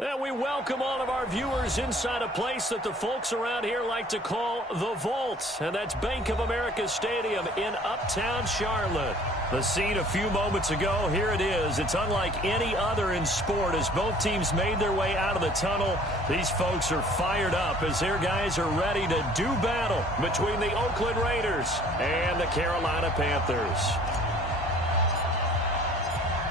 And we welcome all of our viewers inside a place that the folks around here like to call the Vault. And that's Bank of America Stadium in Uptown Charlotte. The scene a few moments ago, here it is. It's unlike any other in sport as both teams made their way out of the tunnel. These folks are fired up as their guys are ready to do battle between the Oakland Raiders and the Carolina Panthers.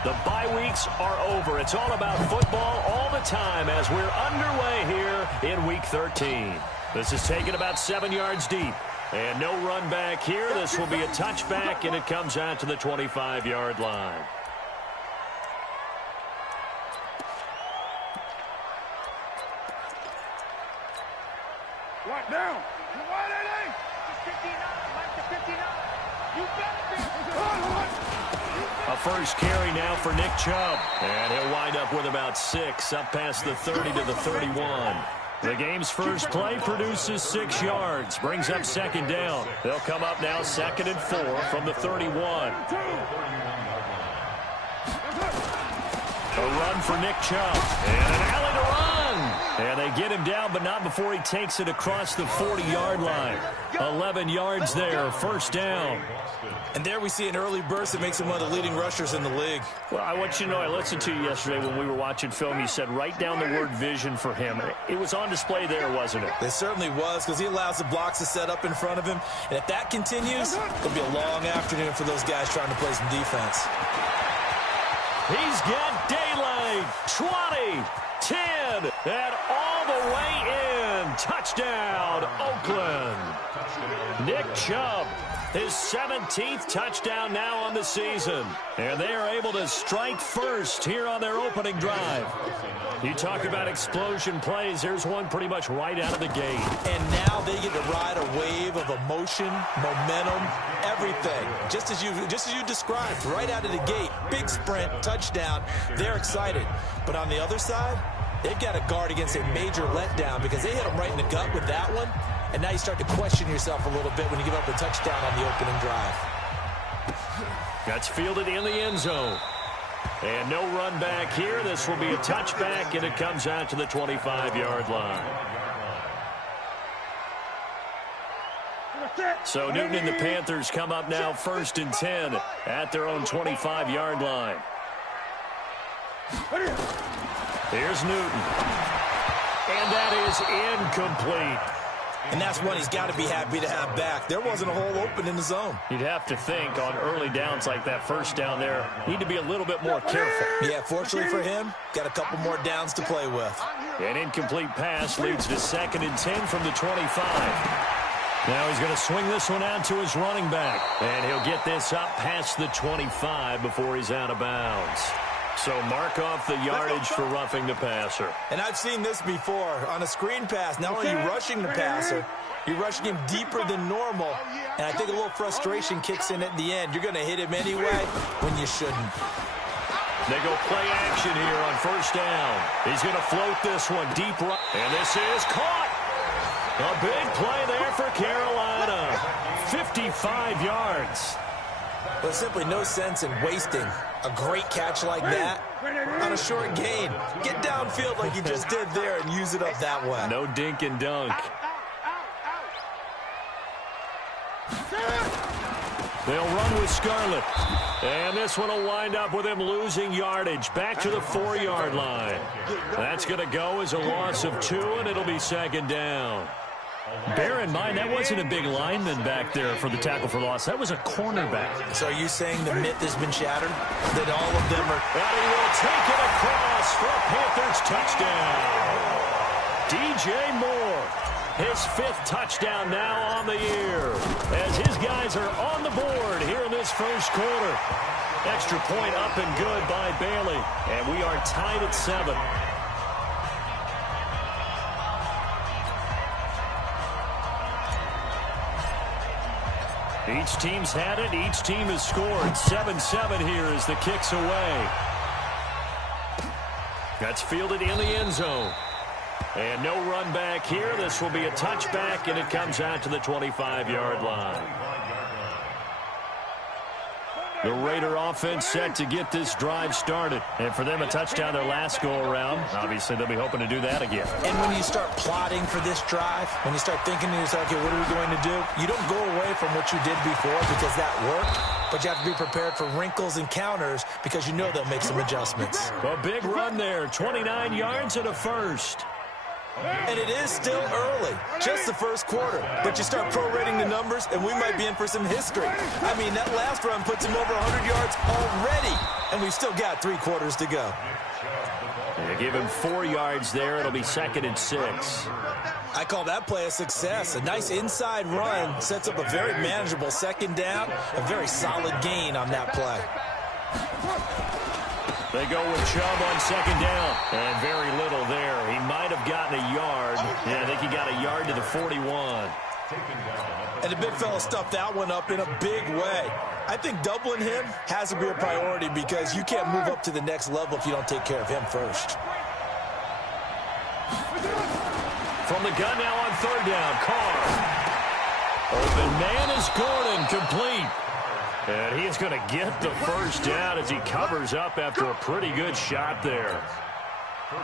The bye weeks are over. It's all about football all the time as we're underway here in Week 13. This is taken about 7 yards deep. And no run back here. This will be a touchback, and it comes out to the 25-yard line. What now? You want it? It's 59. Like the 59. You better be. A first carry now for Nick Chubb. And he'll wind up with about 6, up past the 30 to the 31. The game's first play produces 6 yards, brings up second down. They'll come up now 2nd and 4 from the 31. A run for Nick Chubb. And an alley to run. And they get him down, but not before he takes it across the 40-yard line. 11 yards there, first down. And there we see an early burst that makes him one of the leading rushers in the league. Well, I want you to know, I listened to you yesterday when we were watching film. You said write down the word vision for him. It was on display there, wasn't it? It certainly was, because he allows the blocks to set up in front of him. And if that continues, it'll be a long afternoon for those guys trying to play some defense. He's got daylight. 20, 10, and all the way in. Touchdown, Oakland. Nick Chubb. His 17th touchdown now on the season. And they are able to strike first here on their opening drive. You talk about explosion plays. There's one pretty much right out of the gate. And now they get to ride a wave of emotion, momentum, everything. Just as you described, right out of the gate. Big sprint, touchdown. They're excited. But on the other side, they've got to guard against a major letdown because they hit them right in the gut with that one. And now you start to question yourself a little bit when you give up a touchdown on the opening drive. That's fielded in the end zone. And no run back here. This will be a touchback, and it comes out to the 25-yard line. So Newton and the Panthers come up now 1st and 10 at their own 25-yard line. Here's Newton. And that is incomplete. And that's one he's got to be happy to have back. There wasn't a hole open in the zone. You'd have to think on early downs like that first down there, need to be a little bit more careful. Yeah, fortunately for him, got a couple more downs to play with. An incomplete pass leads to 2nd and 10 from the 25. Now he's going to swing this one out to his running back. And he'll get this up past the 25 before he's out of bounds. So mark off the yardage for roughing the passer. And I've seen this before. On a screen pass, not only are you rushing the passer, you're rushing him deeper than normal. And I think a little frustration kicks in at the end. You're going to hit him anyway when you shouldn't. They go play action here on first down. He's going to float this one deep right. And this is caught. A big play there for Carolina. 55 yards. There's simply no sense in wasting a great catch like that on a short gain. Get downfield like you just did there and use it up that way. No dink and dunk. They'll run with Scarlett. And this one will wind up with him losing yardage back to the 4-yard line. That's going to go as a loss of 2, and it'll be 2nd down. Bear in mind, that wasn't a big lineman back there for the tackle for loss. That was a cornerback. So are you saying the myth has been shattered? That all of them are... And he will take it across for a Panthers touchdown. DJ Moore, his 5th touchdown now on the year. As his guys are on the board here in this first quarter. Extra point up and good by Bailey. And we are tied at 7. Each team's had it. Each team has scored. 7-7 here as the kick's away. That's fielded in the end zone. And no run back here. This will be a touchback, and it comes out to the 25-yard line. The Raider offense set to get this drive started. And for them, a touchdown their last go-around. Obviously, they'll be hoping to do that again. And when you start plotting for this drive, when you start thinking to yourself, okay, what are we going to do? You don't go away from what you did before because that worked, but you have to be prepared for wrinkles and counters because you know they'll make some adjustments. A big run there, 29 yards and a first. And it is still early, just the first quarter. But you start prorating the numbers, and we might be in for some history. I mean, that last run puts him over 100 yards already, and we've still got 3 quarters to go. They give him 4 yards there. It'll be 2nd and 6. I call that play a success. A nice inside run sets up a very manageable 2nd down, a very solid gain on that play. They go with Chubb on 2nd down. And very little there. He might have gotten a yard. Yeah, I think he got a yard to the 41. And the big fella stuffed that one up in a big way. I think doubling him has to be a priority because you can't move up to the next level if you don't take care of him first. From the gun now on 3rd down, Carr. Open man is Gordon, complete. And he is going to get the first down as he covers up after a pretty good shot there.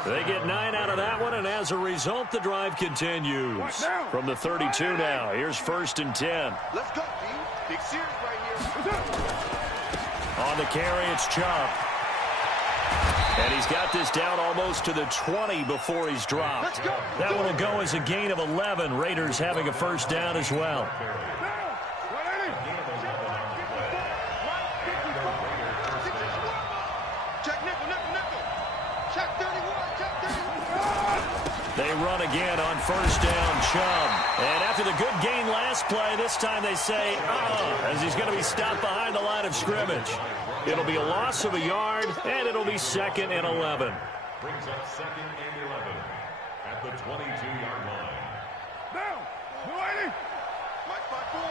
They get 9 out of that one, and as a result, the drive continues. From the 32 now, here's 1st and 10. Let's go, D. Big series right here. On the carry, it's Chubb. And he's got this down almost to the 20 before he's dropped. That one will go as a gain of 11. Raiders having a first down as well. They run again on 1st down, Chubb. And after the good gain last play, this time they say, as he's going to be stopped behind the line of scrimmage. It'll be a loss of a yard, and it'll be 2nd and 11. Brings up 2nd and 11 at the 22-yard line. Now, Whitey. Mike by 4.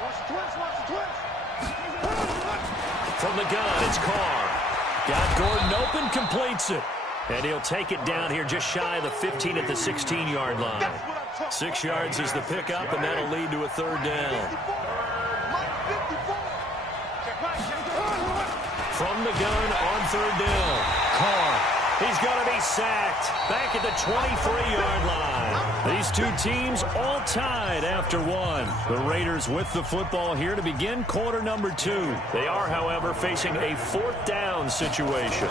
Watch the twist, watch the twist. From the gun, it's Carr. Got Gordon open, completes it. And he'll take it down here just shy of the 15 at the 16-yard line. 6 yards is the pickup, and that'll lead to a 3rd down. From the gun on 3rd down, Carr. He's going to be sacked back at the 23-yard line. These two teams all tied after one. The Raiders with the football here to begin quarter number 2. They are, however, facing a 4th down situation.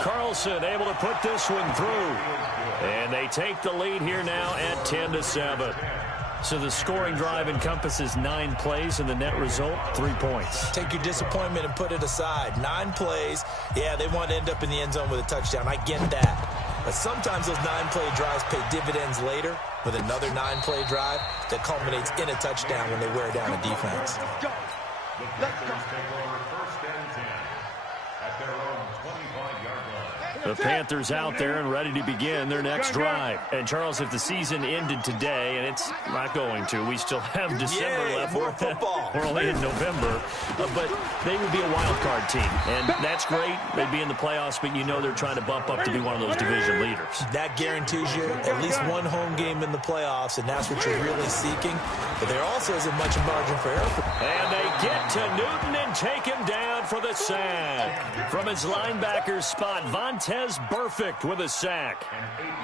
Carlson able to put this one through. And they take the lead here now at 10-7. So the scoring drive encompasses 9 plays, and the net result, 3 points. Take your disappointment and put it aside. 9 plays. Yeah, they want to end up in the end zone with a touchdown. I get that. But sometimes those 9-play drives pay dividends later with another 9-play drive that culminates in a touchdown when they wear down a defense. The Panthers take over 1st and 10 at their own 25-yard line. The Panthers out there and ready to begin their next drive. And, Charles, if the season ended today, and it's not going to, we still have December left. More football. We're only in November. But they would be a wild card team. And that's great. They'd be in the playoffs, but you know they're trying to bump up to be one of those division leaders. That guarantees you at least one home game in the playoffs, and that's what you're really seeking. But there also isn't much margin for error. And they get to Newton and take him down for the sack. From his linebacker's spot, Vontaze Burfict with a sack.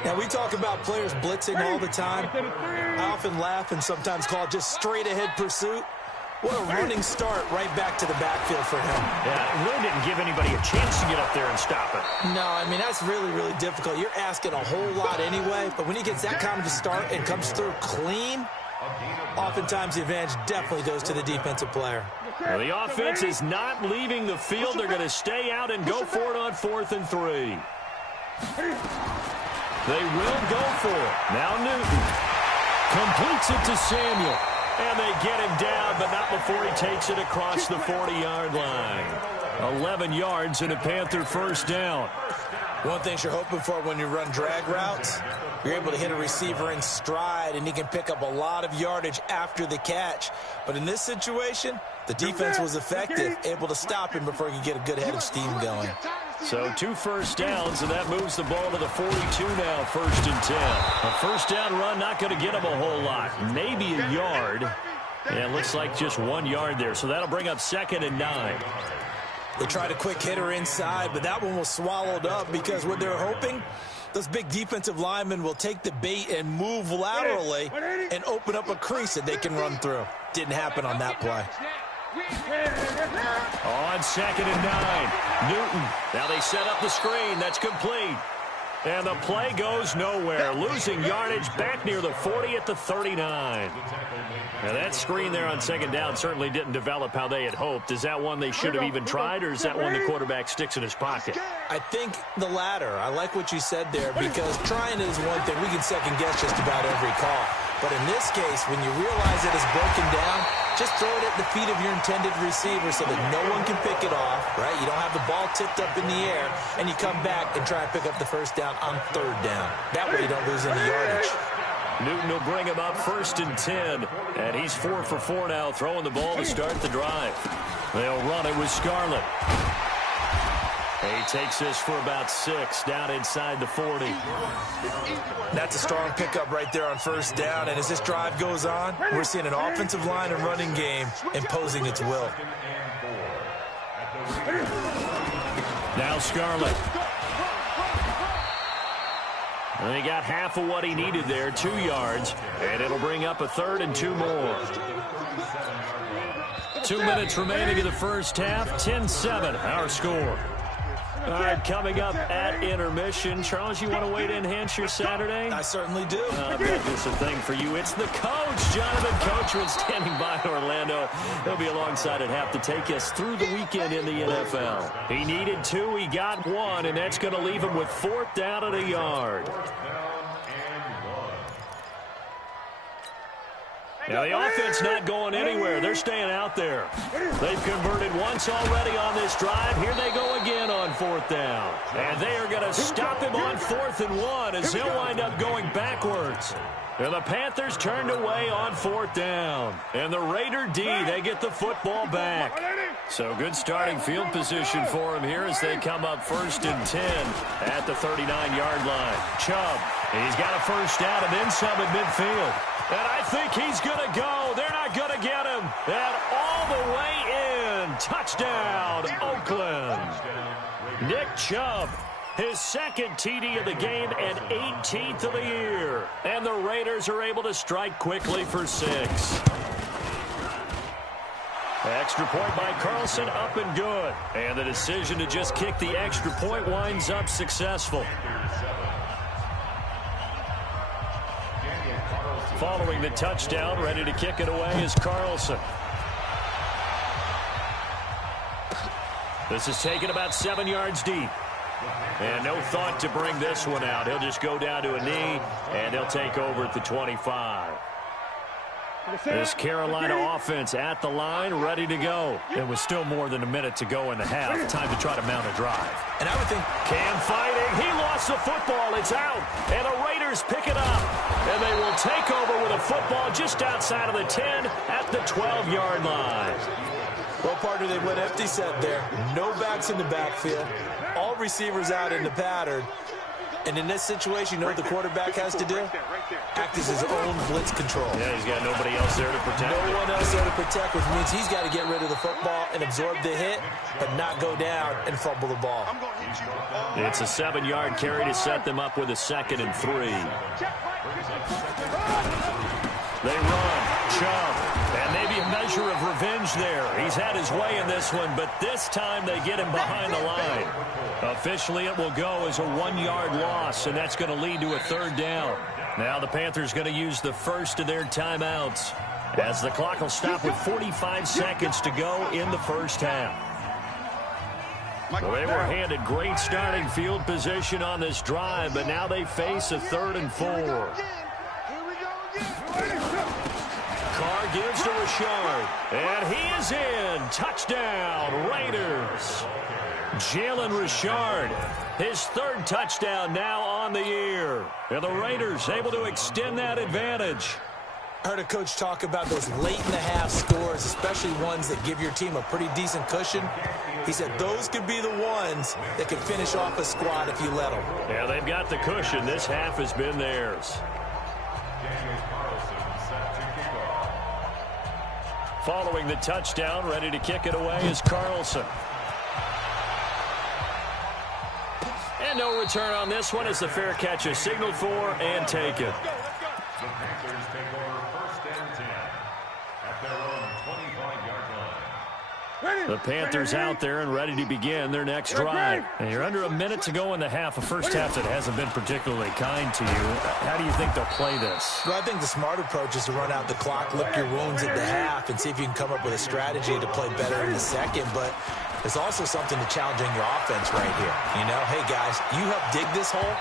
Now, we talk about players blitzing all the time. I often laugh and sometimes call it just straight-ahead pursuit. What a running start right back to the backfield for him. Yeah, it really didn't give anybody a chance to get up there and stop it. No, I mean, that's really, really difficult. You're asking a whole lot anyway, but when he gets that kind of a start and comes through clean, oftentimes the advantage definitely goes to the defensive player. Well, the offense is not leaving the field. They're going to stay out and go for it on 4th and 3. They will go for it. Now Newton completes it to Samuel. And they get him down, but not before he takes it across the 40-yard line. 11 yards and a Panther first down. One thing you're hoping for when you run drag routes, you're able to hit a receiver in stride, and he can pick up a lot of yardage after the catch. But in this situation, the defense was effective, able to stop him before he could get a good head of steam going. So 2 first downs, and that moves the ball to the 42 now, 1st and 10. A first down run not going to get him a whole lot, maybe a yard. Yeah, it looks like just 1 yard there, so that'll bring up 2nd and 9. They tried a quick hitter inside, but that one was swallowed up because what they're hoping, those big defensive linemen will take the bait and move laterally and open up a crease that they can run through. Didn't happen on that play. On 2nd and 9, Newton. Now they set up the screen. That's complete. And the play goes nowhere. Losing yardage back near the 40 at the 39. Now that screen there on 2nd down certainly didn't develop how they had hoped. Is that one they should have even tried, or is that one the quarterback sticks in his pocket? I think the latter. I like what you said there, because trying is one thing. We can second guess just about every call. But in this case, when you realize it is broken down, just throw it at the feet of your intended receiver so that no one can pick it off, right? You don't have the ball tipped up in the air, and you come back and try and pick up the 1st down on 3rd down. That way you don't lose any yardage. Newton will bring him up 1st and 10, and he's 4 for 4 now, throwing the ball to start the drive. They'll run it with Scarlett. He takes this for about 6, down inside the 40. That's a strong pickup right there on 1st down, and as this drive goes on, we're seeing an offensive line and running game imposing its will. Now Scarlett. And he got half of what he needed there, 2 yards, and it'll bring up a 3rd and 2 more. 2 minutes remaining in the first half, 10-7, our score. All right, coming up at intermission. Charles, you want to wait to enhance your Saturday? I certainly do. I've got this a thing for you. It's the coach, Jonathan Coachman, standing by in Orlando. He'll be alongside at half to take us through the weekend in the NFL. He needed 2, he got 1, and that's going to leave him with 4th down at a yard. Now, the offense not going anywhere. They're staying out there. They've converted once already on this drive. Here they go again on 4th down. And they are going to stop him on 4th and 1 as he'll wind up going backwards. And the Panthers turned away on 4th down. And the Raider D, they get the football back. So good starting field position for him here as they come up 1st and 10 at the 39-yard line. Chubb, he's got a 1st down and then some at midfield. And I think he's going to go. They're not going to get him. And all the way in. Touchdown, Oakland. Nick Chubb, his 2nd TD of the game and 18th of the year. And the Raiders are able to strike quickly for 6. Extra point by Carlson, up and good. And the decision to just kick the extra point winds up successful. Following the touchdown, ready to kick it away is Carlson. This is taken about 7 yards deep. And no thought to bring this one out. He'll just go down to a knee, and they'll take over at the 25. This Carolina offense at the line, ready to go. It was still more than a minute to go in the half. Time to try to mount a drive. And I would think Cam fighting. He lost the football. It's out. And the Raiders pick it up. And they will take over with a football just outside of the 10 at the 12-yard line. Well, partner, they went empty set there. No backs in the backfield. All receivers out in the pattern. And in this situation, you know what the quarterback has to do? Act as his own blitz control. Yeah, he's got nobody else there to protect. No one else there to protect, which means he's got to get rid of the football and absorb the hit, but not go down and fumble the ball. It's a 7-yard carry to set them up with a 2nd and 3. They run. Chubb. And maybe a measure of revenge there. He's had his way in this one, but this time they get him behind the line. Officially, it will go as a 1-yard loss, and that's going to lead to a 3rd down. Now the Panthers going to use the first of their timeouts as the clock will stop with 45 seconds to go in the first half. Well, they were handed great starting field position on this drive, but now they face a 3rd and 4. Carr gives to Richard, and he is in. Touchdown, Raiders. Jalen Richard, his 3rd touchdown now on the year. And the Raiders able to extend that advantage. I heard a coach talk about those late-in-the-half scores, especially ones that give your team a pretty decent cushion. He said those could be the ones that could finish off a squad if you let them. Yeah, they've got the cushion. This half has been theirs. Following the touchdown, ready to kick it away is Carlson. And no return on this one as the fair catch is signaled for and taken. The Panthers take over 1st and 10 at their own 25-yard line. The Panthers out there and ready to begin their next drive. And you're under a minute to go in the half, a first half that hasn't been particularly kind to you. How do you think they'll play this? Well, I think the smart approach is to run out the clock, lick your wounds at the half, and see if you can come up with a strategy to play better in the second. But there's also something to challenging your offense right here. You know, hey, guys, you help dig this hole.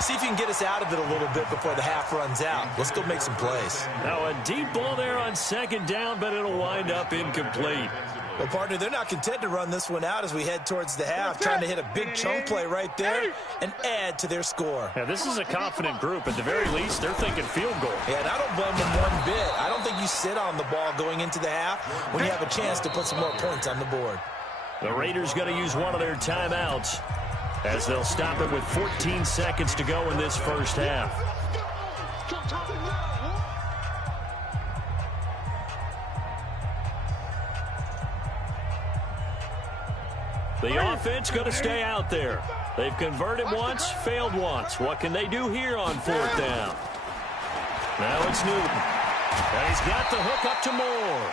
See if you can get us out of it a little bit before the half runs out. Let's go make some plays. Now a deep ball there on 2nd down, but it'll wind up incomplete. Well, partner, they're not content to run this one out as we head towards the half, trying to hit a big chunk play right there and add to their score. Yeah, this is a confident group. At the very least, they're thinking field goal. Yeah, and I don't blame them one bit. I don't think you sit on the ball going into the half when you have a chance to put some more points on the board. The Raiders going to use one of their timeouts as they'll stop it with 14 seconds to go in this first half. The offense going to stay out there. They've converted once, failed once. What can they do here on 4th down? Now it's Newton. And he's got the hook up to Moore.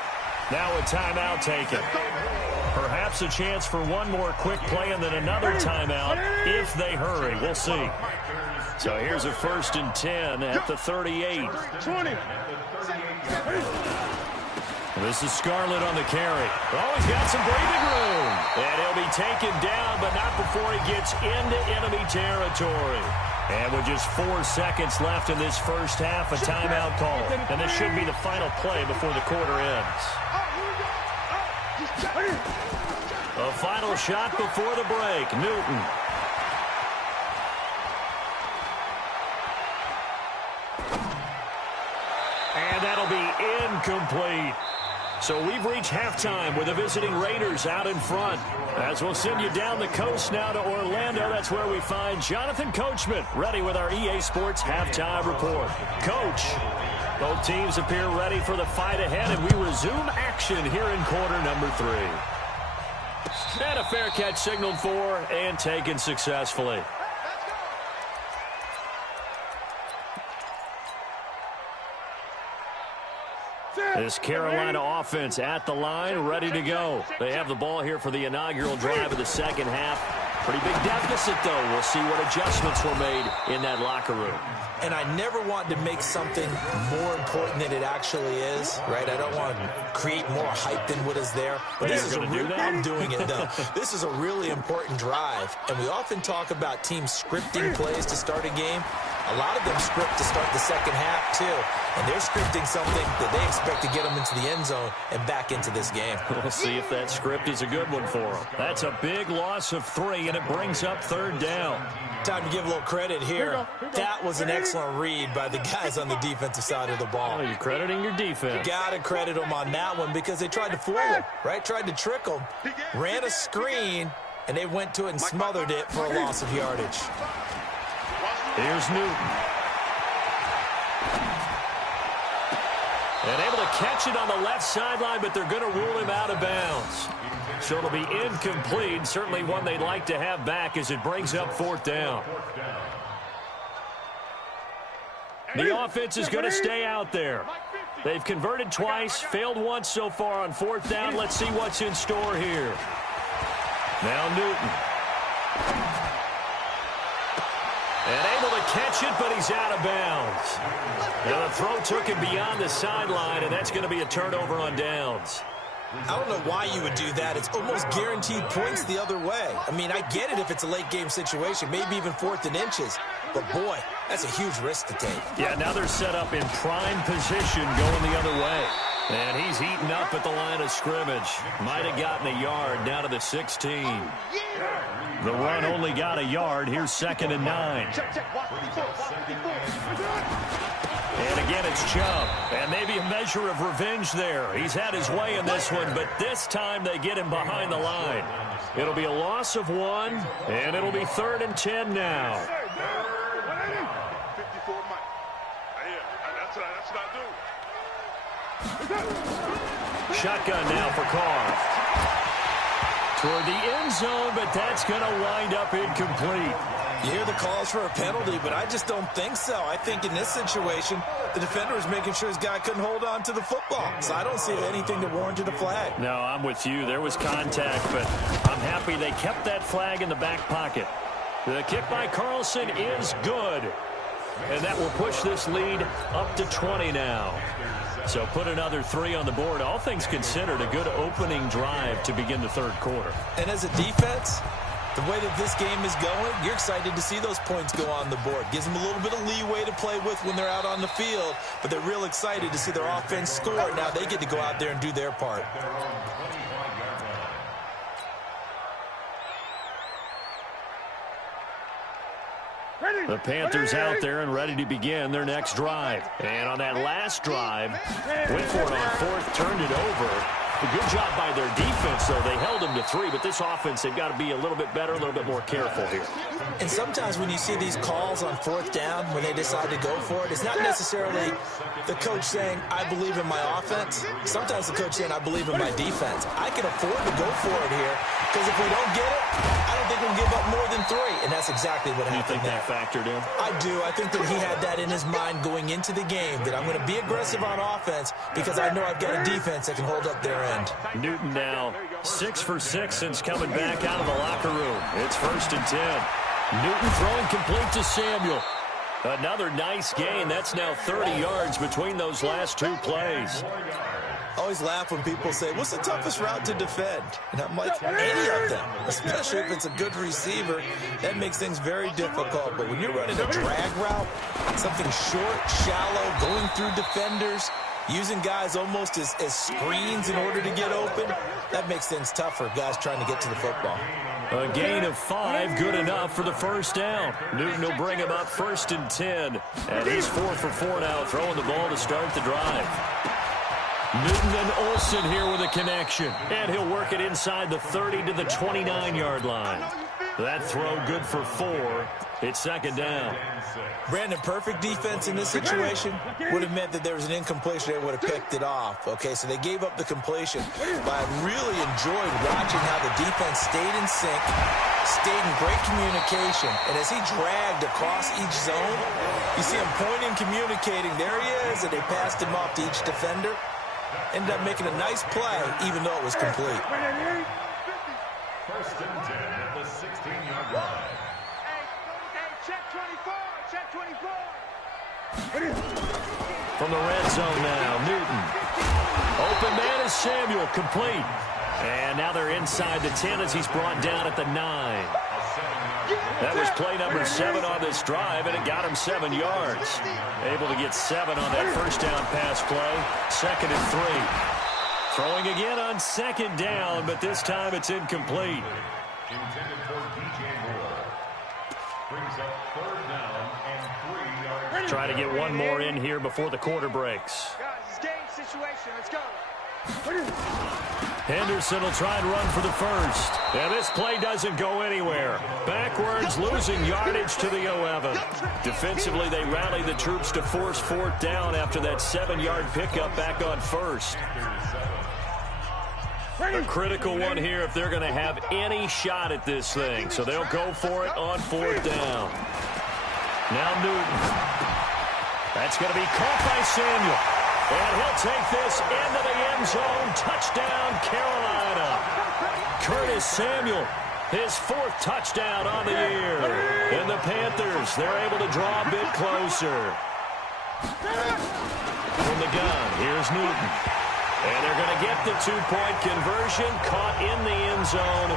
Now a timeout taken. Perhaps a chance for one more quick play and then another timeout if they hurry. We'll see. So here's a 1st and 10 at the 38. 20. This is Scarlett on the carry. Oh, he's got some breathing room. And he'll be taken down, but not before he gets into enemy territory. And with just 4 seconds left in this first half, a timeout call. And this should be the final play before the quarter ends. A final shot before the break. Newton. And that'll be incomplete. So we've reached halftime with the visiting Raiders out in front. As we'll send you down the coast now to Orlando, that's where we find Jonathan Coachman ready with our EA Sports Halftime Report. Coach, both teams appear ready for the fight ahead, and we resume action here in quarter number 3. And a fair catch signaled for and taken successfully. This Carolina offense at the line, ready to go. They have the ball here for the inaugural drive of the second half. Pretty big deficit, though. We'll see what adjustments were made in that locker room. And I never want to make something more important than it actually is, right? I don't want to create more hype than what is there. But this is I'm doing it, though. This is a really important drive. And we often talk about teams scripting plays to start a game. A lot of them script to start the second half, too. And they're scripting something that they expect to get them into the end zone and back into this game. We'll see if that script is a good one for them. That's a big loss of 3, and it brings up 3rd down. Time to give a little credit here. That was an excellent read by the guys on the defensive side of the ball. Oh, you're crediting your defense. Got to credit them on that one because they tried to fool them, right? Tried to trick them. Ran a screen, and they went to it and smothered it for a loss of yardage. Here's Newton. And able to catch it on the left sideline, but they're going to rule him out of bounds. So it'll be incomplete. Certainly one they'd like to have back as it brings up 4th down. The offense is going to stay out there. They've converted twice, failed once so far on 4th down. Let's see what's in store here. Now Newton. And able to catch it, but he's out of bounds. Now the throw took him beyond the sideline, and that's going to be a turnover on downs. I don't know why you would do that. It's almost guaranteed points the other way. I mean, I get it if it's a late game situation, maybe even 4th and inches. But, boy, that's a huge risk to take. Yeah, now they're set up in prime position going the other way. And he's eaten up at the line of scrimmage. Might have gotten a yard down to the 16. The run only got a yard. Here's 2nd and 9. And again, it's Chubb. And maybe a measure of revenge there. He's had his way in this one, but this time they get him behind the line. It'll be a loss of 1, and it'll be 3rd and 10 now. Shotgun now for Carr. Toward the end zone, but that's going to wind up incomplete. You hear the calls for a penalty, but I just don't think so. I think in this situation, the defender is making sure his guy couldn't hold on to the football. So I don't see anything to warrant a flag. No, I'm with you. There was contact, but I'm happy they kept that flag in the back pocket. The kick by Carlson is good. And that will push this lead up to 20 now. So put another 3 on the board. All things considered, a good opening drive to begin the third quarter. And as a defense, the way that this game is going, you're excited to see those points go on the board. Gives them a little bit of leeway to play with when they're out on the field, but they're real excited to see their offense score. Now they get to go out there and do their part. The Panthers out there and ready to begin their next drive. And on that last drive, went for it on fourth, turned it over. A good job by their defense, though. They held them to 3, but this offense, they've got to be a little bit better, a little bit more careful here. And sometimes when you see these calls on fourth down, when they decide to go for it, it's not necessarily the coach saying, I believe in my offense. Sometimes the coach saying, I believe in my defense. I can afford to go for it here, because if we don't get it, I don't think we'll give up more than 3. And that's exactly what happened there. You think that factored in? I do. I think that he had that in his mind going into the game, that I'm going to be aggressive on offense because I know I've got a defense that can hold up their end. Newton now 6 for 6 since coming back out of the locker room. It's 1st and 10. Newton throwing complete to Samuel. Another nice gain. That's now 30 yards between those last 2 plays. I always laugh when people say, what's the toughest route to defend? And I'm like, any of them, especially if it's a good receiver. That makes things very difficult. But when you're running a drag route, something short, shallow, going through defenders, using guys almost as screens in order to get open, that makes things tough for guys trying to get to the football. A gain of 5, good enough for the first down. Newton will bring him up 1st and 10. And he's 4 for 4 now, throwing the ball to start the drive. Newton and Olsen here with a connection. And he'll work it inside the 30 to the 29-yard line. That throw good for 4. It's 2nd down. Brandon, perfect defense in this situation would have meant that there was an incompletion. They would have picked it off. Okay, so they gave up the completion. But I really enjoyed watching how the defense stayed in sync, stayed in great communication. And as he dragged across each zone, you see him pointing, communicating. There he is, and they passed him off to each defender. Ended up making a nice play, even though it was complete. 1st and 10 at the 16-yard line. Hey, check 24, check 24. From the red zone now, Newton. Open man is Samuel, complete. And now they're inside the 10 as he's brought down at the 9. That was play number 7 on this drive, and it got him 7 yards. Able to get 7 on that first down pass play. 2nd and 3. Throwing again on 2nd down, but this time it's incomplete. Intended for DJ Moore. Brings up 3rd down and 3 yards. Try to get one more in here before the quarter breaks. Guys, it's game situation. Let's go. Henderson will try and run for the first. And this play doesn't go anywhere. Backwards, losing yardage to the 11. Defensively, they rally the troops to force 4th down after that 7-yard pickup back on 1st. A critical one here if they're going to have any shot at this thing. So they'll go for it on 4th down. Now Newton. That's going to be caught by Samuel. And he'll take this into the end zone. Touchdown, Carolina. Curtis Samuel, his 4th touchdown on the year. And the Panthers, they're able to draw a bit closer. From the gun, here's Newton. And they're going to get the 2-point conversion, caught in the end zone.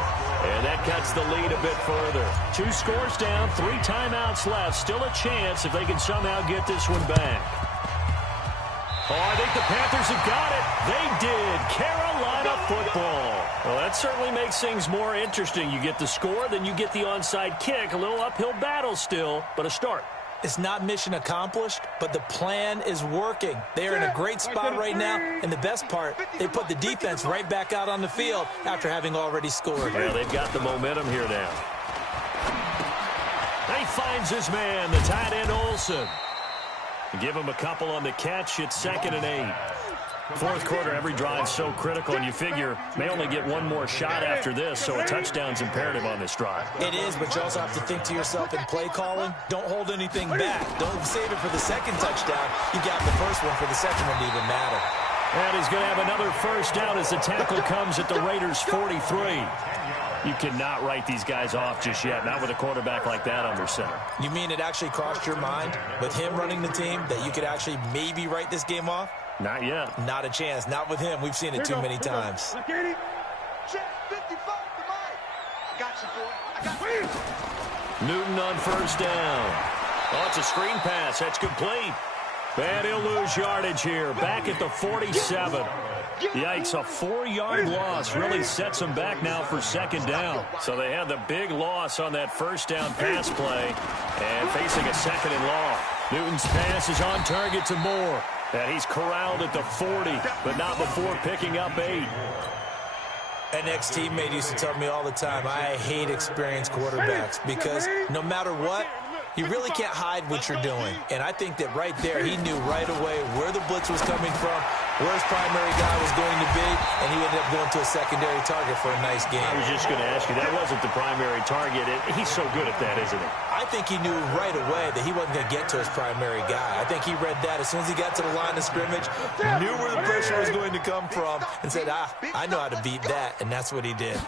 And that cuts the lead a bit further. 2 scores down, 3 timeouts left. Still a chance if they can somehow get this one back. Oh, I think the Panthers have got it. They did. Carolina football. Well, that certainly makes things more interesting. You get the score, then you get the onside kick. A little uphill battle still, but a start. It's not mission accomplished, but the plan is working. They are in a great spot right now, and the best part, they put the defense right back out on the field after having already scored. Yeah, they've got the momentum here now. He finds his man, the tight end Olsen. Give him a couple on the catch. It's 2nd and 8. Fourth quarter, every drive so critical, and you figure may only get one more shot after this, so a touchdown's imperative on this drive. It is, but you also have to think to yourself in play calling, don't hold anything back. Don't save it for the second touchdown. You got the first one for the second one to even matter. And he's going to have another first down as the tackle comes at the Raiders' 43. You cannot write these guys off just yet, not with a quarterback like that under center. You mean it actually crossed your mind with him running the team that you could actually maybe write this game off? Not yet. Not a chance. Not with him. We've seen it too many times. Newton on first down. Oh, it's a screen pass. That's complete. And he'll lose yardage here. Back at the 47. Yikes, a 4-yard loss really sets them back now for second down. So they had the big loss on that first down pass play and facing a second and long. Newton's pass is on target to Moore. And he's corralled at the 40, but not before picking up 8. An ex-teammate used to tell me all the time, I hate experienced quarterbacks because no matter what, you really can't hide what you're doing. And I think that right there, he knew right away where the blitz was coming from, where his primary guy was going to be, and he ended up going to a secondary target for a nice game. I was just going to ask you, that wasn't the primary target. He's so good at that, isn't he? I think he knew right away that he wasn't going to get to his primary guy. I think he read that as soon as he got to the line of scrimmage, knew where the pressure was going to come from, and said, I know how to beat that, and that's what he did.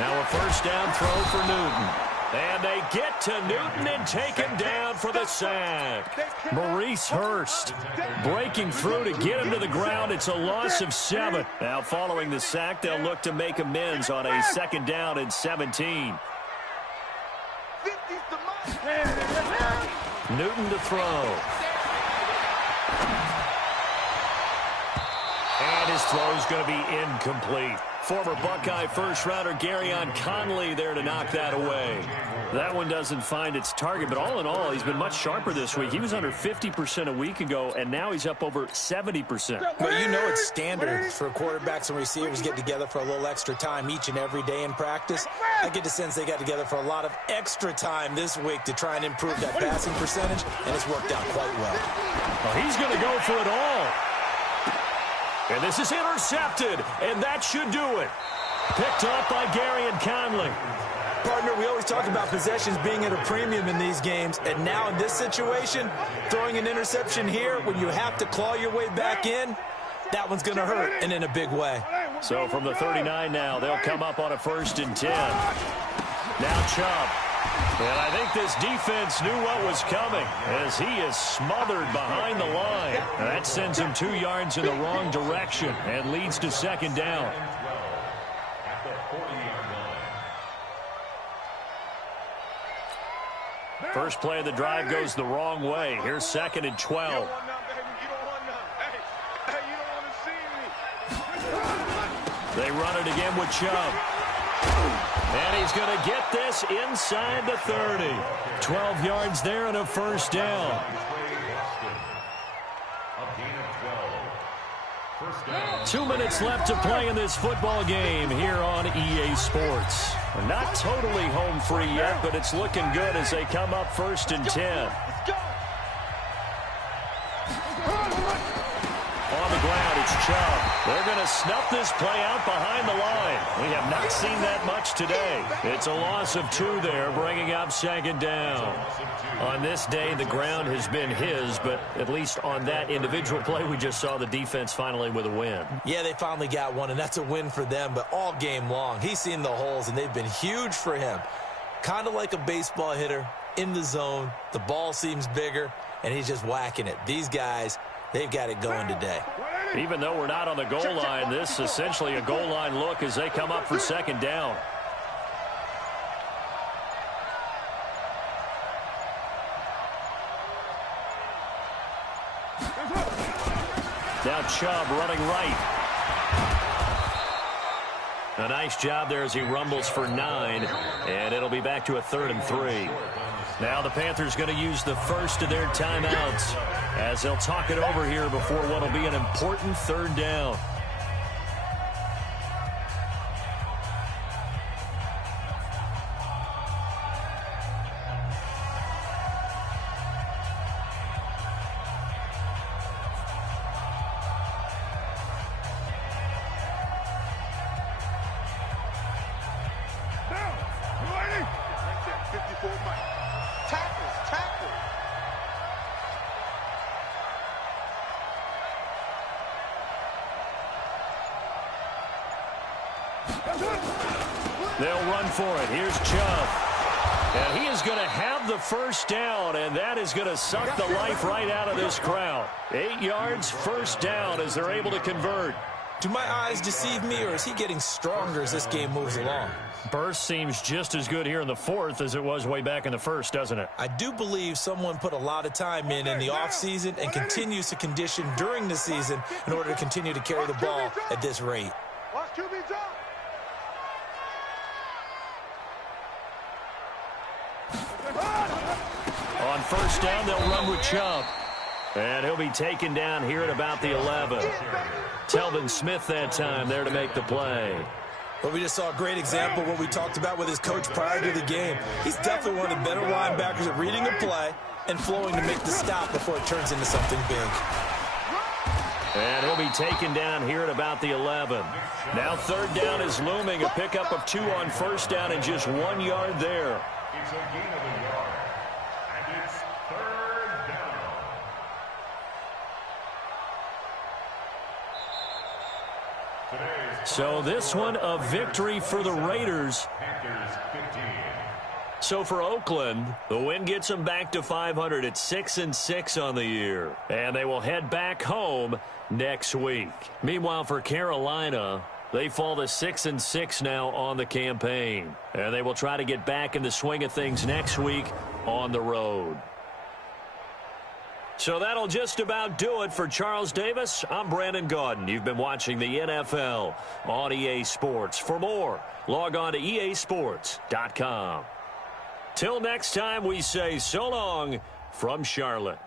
Now a first down throw for Newton. And they get to Newton and take him down for the sack. Maurice Hurst breaking through to get him to the ground. It's a loss of 7. Now following the sack, they'll look to make amends on a second down and 17. Newton to throw. And his throw's going to be incomplete. Former Buckeye first-rounder Garyon Conley there to knock that away. That one doesn't find its target, but all in all, he's been much sharper this week. He was under 50% a week ago, and now he's up over 70%. But you know it's standard for quarterbacks and receivers get together for a little extra time each and every day in practice. I get the sense they got together for a lot of extra time this week to try and improve that passing percentage, and it's worked out quite well. Well, he's going to go for it all. And this is intercepted, and that should do it. Picked up by Garyon Conley. Partner, we always talk about possessions being at a premium in these games, and now in this situation, throwing an interception here when you have to claw your way back in, that one's going to hurt, and in a big way. So from the 39 now, they'll come up on a 1st and 10. Now Chubb. And I think this defense knew what was coming as he is smothered behind the line. And that sends him 2 yards in the wrong direction and leads to second down. First play of the drive goes the wrong way. Here's 2nd and 12. They run it again with Chubb. And he's going to get this inside the 30. 12 yards there and a first down. 2 minutes left to play in this football game here on EA Sports. Not totally home free yet, but it's looking good as they come up 1st and 10. On the ground, it's Chubb. They're going to snuff this play out behind the line. We have not seen that much today. It's a loss of 2 there, bringing up second down. On this day, the ground has been his, but at least on that individual play, we just saw the defense finally with a win. Yeah, they finally got one, and that's a win for them, but all game long, he's seen the holes, and they've been huge for him. Kind of like a baseball hitter in the zone. The ball seems bigger, and he's just whacking it. These guys, they've got it going today. Even though we're not on the goal line, this is essentially a goal line look as they come up for second down. Now Chubb running right. A nice job there as he rumbles for 9, and it'll be back to a 3rd and 3. Now the Panthers going to use the first of their timeouts as they'll talk it over here before what will be an important 3rd down. They'll run for it. Here's Chubb. And he is going to have the first down, and that is going to suck the life right out of this crowd. 8 yards, first down as they're able to convert. Do my eyes deceive me, or is he getting stronger as this game moves along? Burst seems just as good here in the fourth as it was way back in the first, doesn't it? I do believe someone put a lot of time in the offseason and continues to condition during the season in order to continue to carry the ball at this rate. On first down, they'll run with Chubb. And he'll be taken down here at about the 11. Telvin Smith that time there to make the play. Well, we just saw a great example of what we talked about with his coach prior to the game. He's definitely one of the better linebackers at reading a play and flowing to make the stop before it turns into something big. And he'll be taken down here at about the 11. Now third down is looming. A pickup of 2 on first down and just 1 yard there. It's a gain of a yard. And it's third down. So this one a victory for the Raiders. Panthers 15. So for Oakland, the win gets them back to 500 at 6-6 on the year. And they will head back home next week. Meanwhile, for Carolina, they fall to 6-6 now on the campaign. And they will try to get back in the swing of things next week on the road. So that'll just about do it for Charles Davis. I'm Brandon Gaudin. You've been watching the NFL on EA Sports. For more, log on to easports.com. Till next time, we say so long from Charlotte.